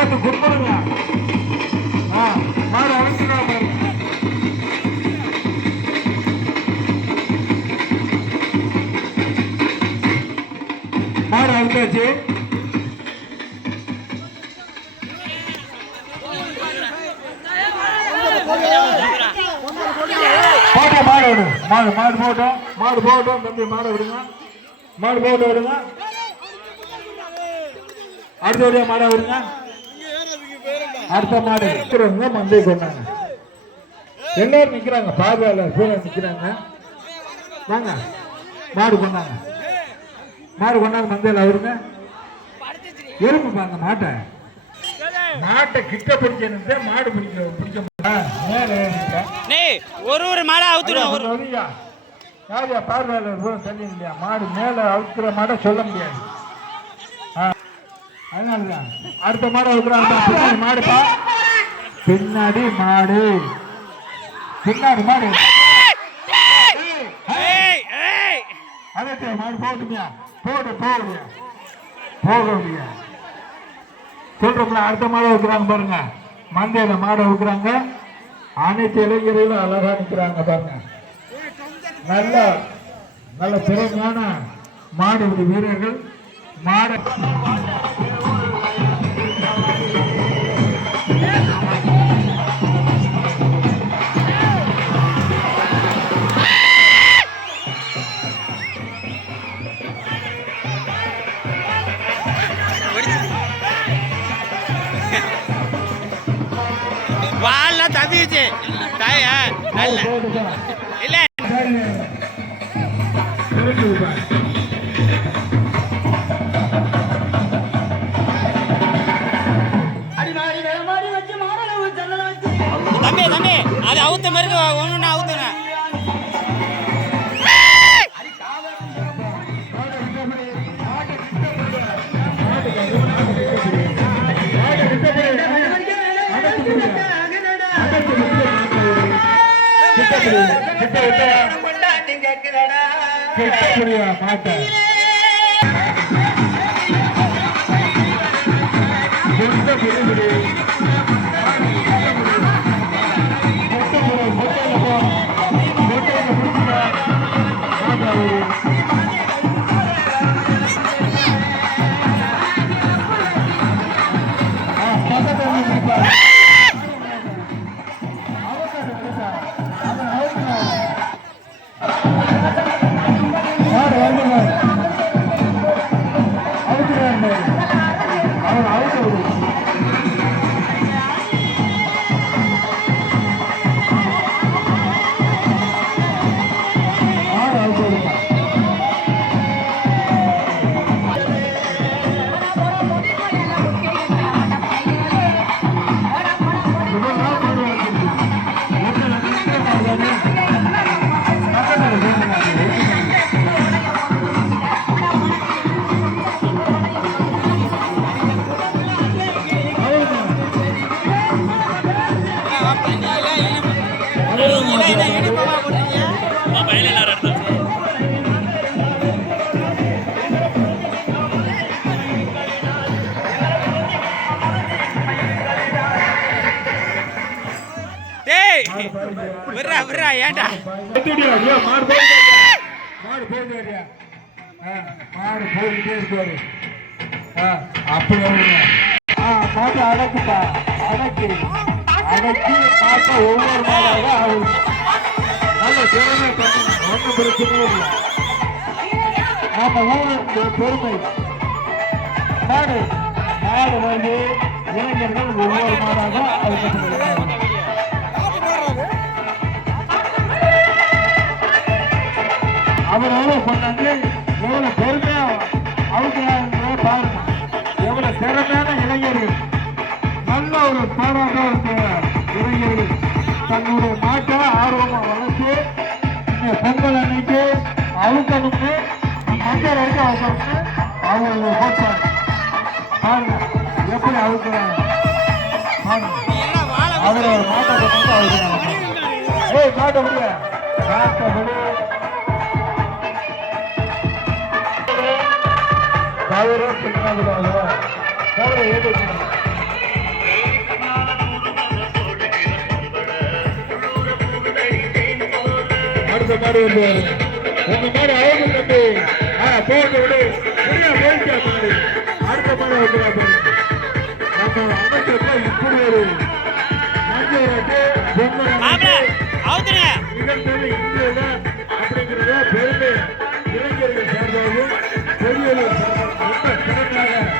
பார்த்து குடும்பங்க. மாடு அழைச்சுடா பாருங்க. மாடு அழைச்சாச்சு. மாடு விடு. மாடு மாடு போட்டோம். மாடு போட்டோம். தம்பி மாடை விடுங்க. மாடு போட்டு விடுங்க. அடுத்தபடியா மாடை விடுங்க. அடுத்த மாடு நிற்கிறவங்க மந்தை கொண்டாங்க. எல்லாரும் நிக்கிறாங்க. பார்வையாளர் பூரா நிக்கிறாங்க. வாங்க மாடு கொண்டாங்க. மாடு கொண்டாங்க மந்தையில் அவருங்க. எறும்பு பாருங்க மாட்டை. மாட்டை கிட்ட பிடிச்ச மாடு பிடிக்க ஒரு மாடை அவுத்துடும். யாரியா பார்வையாளர் பூரா தண்ணி இல்லையா? மாடு மேல அவுத்துற மாடை சொல்ல முடியாது. அதனாலதான் அடுத்த மாடு அவுக்குறாங்க. மாடுப்பா பின்னாடி மாடு. பின்னாடி மாடு. அதே மாடு போட்டுமியா? போடு போகலையா? போக முடியா? சொல்றோம்ல. அடுத்த மாடை வைக்கிறாங்க பாருங்க. மந்தையில மாடை வைக்கிறாங்க. அனைத்து இளைஞர்களும் அழகா நிற்கிறாங்க பாருங்க. நல்ல நல்ல திறமையான மாடு வீரர்கள். மாடு வாழ தவிச்சு இல்ல தம்பி தம்பி அது அவுத்த மாதிரி ஒண்ணு அவுத்துங்க. மாட்டை ஏன்டா மாடு போயிட்டு மாடு போயிட்டே இருப்பாரு. அப்படி மாட்டை அடக்குப்பா. அடக்கி அடக்கி மாட்டை ஒவ்வொரு மாடாக ஆகும். நல்ல திறமை பண்ணணும். ஒன்றும் பிரச்சனையே இல்லை. நம்ம ஊருக்கு பெருமை. மாடு மாடு வந்து இளைஞர்கள் ஒவ்வொரு மாடாக அழைக்கப்படுகிறார். அவரோட சொன்னாங்க. எவ்வளவு பெருமையா அவங்க பாருங்க. எவ்வளவு திறமையான இளைஞர்கள். நல்ல ஒரு பாராட்ட இளைஞர்கள் தன்னுடைய மாட்டை ஆர்வமா வளர்த்து பொங்கல் அன்னைக்கு அவுக்கணும்னு மஞ்சள் வரைக்கும் அவுக்கணும்னு அவங்க போட்டாங்க. பாருங்க எப்படி அவுக்குறாங்க. அவரோட மாட்டை கொண்டு அவுக்குறாங்க. மாட்டை முடிய மாட்டை விடு. கவரை பின்னாடி கவரை ஏற்று அடுத்த மாடு வந்து உங்க மாடு அவங்க தம்பி போட்டு விடு சரியா போயிட்டா மாடு அடுத்த மாடு வந்து நம்ம அமைச்சர் இப்படி ஒரு மாப்பிள அவுத்துருங்க நிகழ்ந்தது இந்தியா அப்படிங்கிறத பெருமை இளைஞர்கள் சார்பாகவும் பெரியவர்கள் சார்பாகவும் ரொம்ப திறமையாக